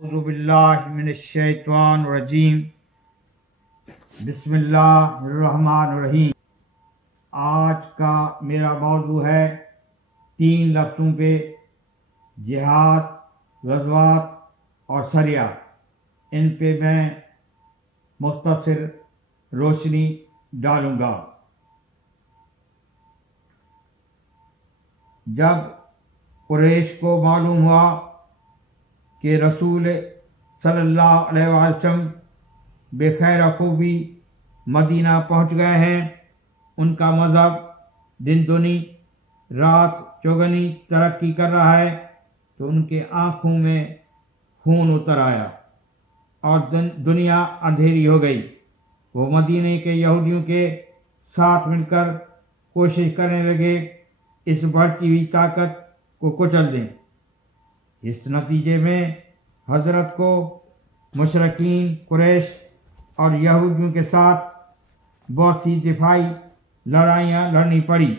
اعوذ باللہ من الشیطان الرجیم بسم اللہ الرحمن الرحیم۔ آج کا میرا موضوع ہے 3 لفظوں پہ: جہاد، غزوات اور سریہ۔ ان پہ میں مختصر روشنی ڈالوں گا۔ جب قریش کو معلوم ہوا کہ رسول صلی اللہ علیہ وسلم بخیر خوبی مدینہ پہنچ گئے ہیں، ان کا مذہب دن دنی رات چوگنی ترقی کر رہا ہے، تو ان کے آنکھوں میں خون اتر آیا اور دنیا اندھیری ہو گئی۔ وہ مدینے کے یہودیوں کے ساتھ مل کر کوشش کرنے لگے اس بڑھتی ہوئی طاقت کو کچل دیں۔ اس نتیجے میں حضرت کو مشرکین قریش اور یہودیوں کے ساتھ بہت سی دفاعی لڑائیاں لڑنی پڑی،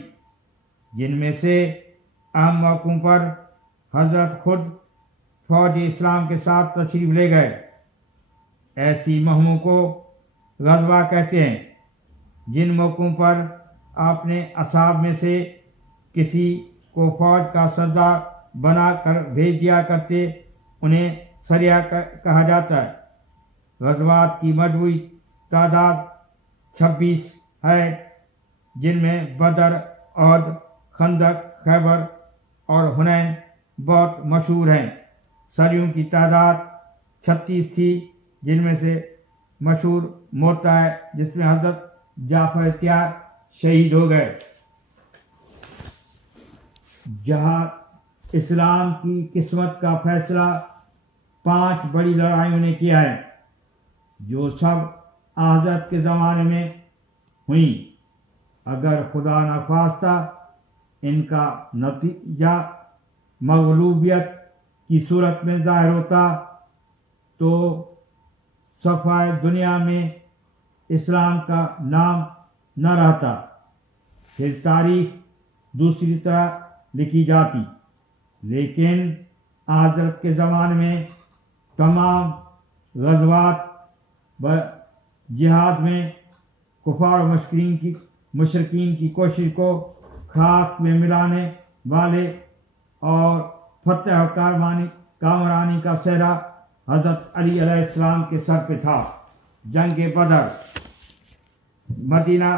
جن میں سے اہم موقعوں پر حضرت خود فوج اسلام کے ساتھ تشریف لے گئے۔ ایسی مہموں کو غزوہ کہتے ہیں۔ جن موقعوں پر آپ نے اصحاب میں سے کسی کو فوج کا سردار بنا کر بھیج دیا کرتے، انہیں سریہ کہا جاتا ہے۔ غزوات کی مجموعی تعداد 26 ہے، جن میں بدر، احد، خندق، خیبر اور حنین بہت مشہور ہیں۔ سریوں کی تعداد 36 تھی، جن میں سے مشہور موتا ہے، جس میں حضرت جعفر طیار شہید ہو گئے۔ جہاں اسلام کی قسمت کا فیصلہ 5 بڑی لڑائیوں نے کیا ہے، جو سب حضرت کے زمانے میں ہوئیں۔ اگر خدا نخواستہ ان کا نتیجہ مغلوبیت کی صورت میں ظاہر ہوتا تو صفحہ دنیا میں اسلام کا نام نہ رہتا، پھر تاریخ دوسری طرح لکھی جاتی۔ لیکن حضرت کے زمانے میں تمام غزوات و جہاد میں کفار و مشرکین کی کوشش کو خاک میں ملانے والے اور فتح و کامرانی کا سہرا حضرت علی علیہ السلام کے سر پہ تھا۔ جنگ بدر مدینہ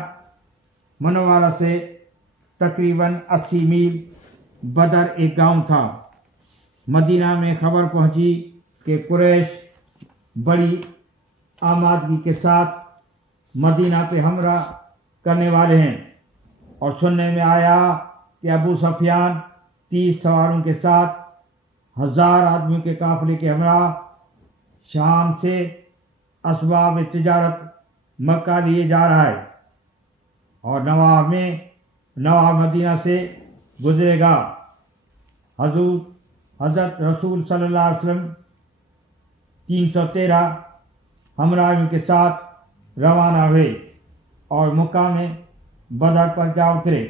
منورہ سے تقریباً 80 میل بدر ایک گاؤں تھا۔ مدینہ میں خبر پہنچی کہ قریش بڑی آمادگی کے ساتھ مدینہ پہ حملہ کرنے والے ہیں، اور سننے میں آیا کہ ابو سفیان 30 سواروں کے ساتھ 1000 آدمیوں کے قافلے کے ہمراہ شام سے اسباب تجارت مکہ لیے جا رہا ہے، اور نواح مدینہ سے گزرے گا۔ حضرت رسول صلی اللہ علیہ وسلم 313 ہمراہیوں کے ساتھ روانہ ہوئے اور مقام بدر پر جا اترے۔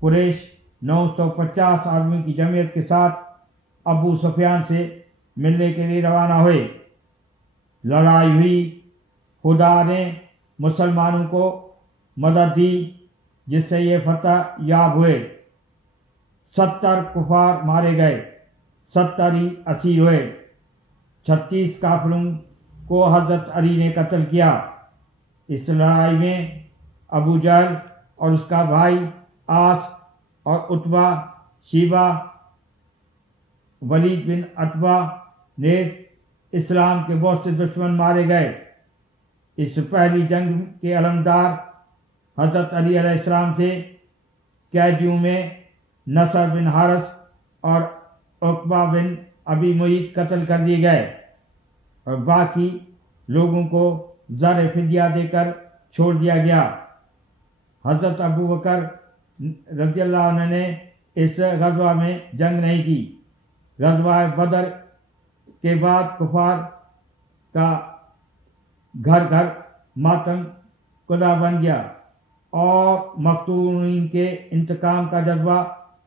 قریش 950 آدمیوں کی جمعیت کے ساتھ ابو سفیان سے ملنے کے لیے روانہ ہوئے۔ لڑائی ہوئی، خدا نے مسلمانوں کو مدد دی، جس سے یہ فتح یاب ہوئے۔ 70 کفار مارے گئے، 70 ہی اسیر ہوئے۔ 36 کافروں کو حضرت علی نے قتل کیا۔ اس لڑائی میں ابو جہل اور اس کا بھائی آس اور عتبہ، شیبہ، ولید بن عتبہ نیز اسلام کے بہت سے دشمن مارے گئے۔ اس پہلی جنگ کے علمدار حضرت علی علیہ السلام تھے۔ قیدیوں میں نصر بن حارث اور عقبہ بن ابی معیط قتل کر دیے گئے، اور باقی لوگوں کو زر فدیہ دے کر چھوڑ دیا گیا۔ حضرت ابو بکر رضی اللہ عنہ نے اس غزوہ میں جنگ نہیں کی۔ غزوہ بدر کے بعد کفار کا گھر گھر ماتم کدہ بن گیا، اور مقتولین کے انتقام کا جذبہ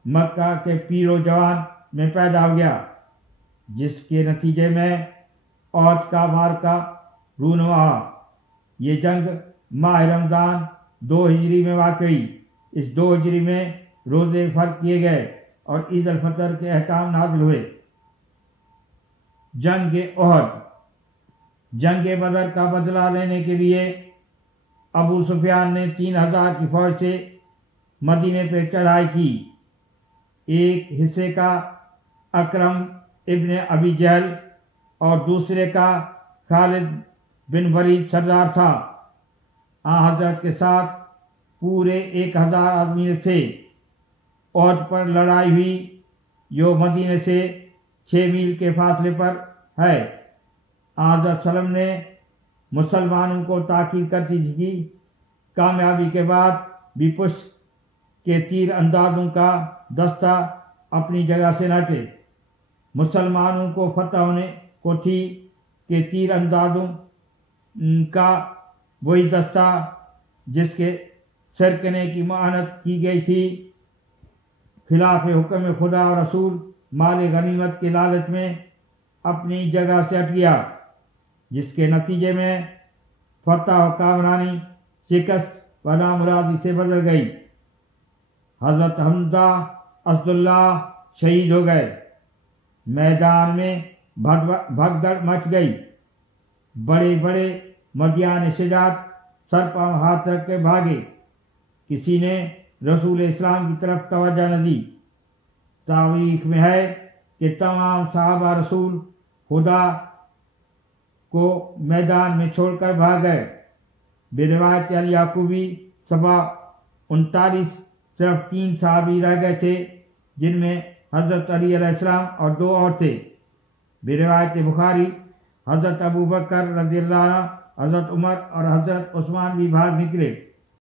مکہ کے پیر و جوان میں پیدا ہو گیا۔ جس کے نتیجے میں عہد کا مارکہ رونما۔ یہ جنگ ماہ رمضان 2 ہجری میں واقع ہوئی۔ اس 2 ہجری میں روزے فرض کیے گئے اور عید الفطر کے احکام نازل ہوئے۔ جنگ احد۔ جنگ بدر کا بدلہ لینے کے لیے ابو سفیان نے 3000 کی فوج سے مدینے پہ چڑھائی کی۔ ایک حصے کا اکرم ابن ابی جہل اور دوسرے کا خالد بن ولید سردار تھا۔ حضرت کے ساتھ پورے 1000 آدمی تھے۔ احد پر لڑائی ہوئی جو مدینے سے 6 میل کے فاصلے پر ہے۔ حضرت سلم نے مسلمانوں کو تاکید کرتی تھی۔ کامیابی کے بعد بھی پشت کے تیر اندازوں کا دستہ اپنی جگہ سے نہ ہٹے۔ مسلمانوں کو فتح ہونے کو تھی کہ تیر اندازوں کا وہی دستہ جس کے سرکنے کی معاونت کی گئی تھی خلاف حکم خدا اور رسول مال غنیمت کے لالچ میں اپنی جگہ سے ہٹ گیا، جس کے نتیجے میں فتح و کامرانی شکست و نامرادی سے بدل گئی۔ حضرت حمزہ اسد اللہ شہید ہو گئے۔ میدان میں بھگدڑ مچ گئی۔ بڑے بڑے مردیان شجاعت سر پر ہاتھ رکھ کے بھاگے۔ کسی نے رسول اسلام کی طرف توجہ نہ دی۔ تاریخ میں ہے کہ تمام صحابہ رسول خدا کو میدان میں چھوڑ کر بھاگ گئے۔ بروایت الیعقوبی 39 صرف 3 صحابی رہ گئے تھے، جن میں حضرت علی علیہ السلام اور 2 اور تھے۔ بروایت بخاری حضرت ابو بکر رضی اللہ عنہ، حضرت عمر اور حضرت عثمان بھی بھاگ نکلے۔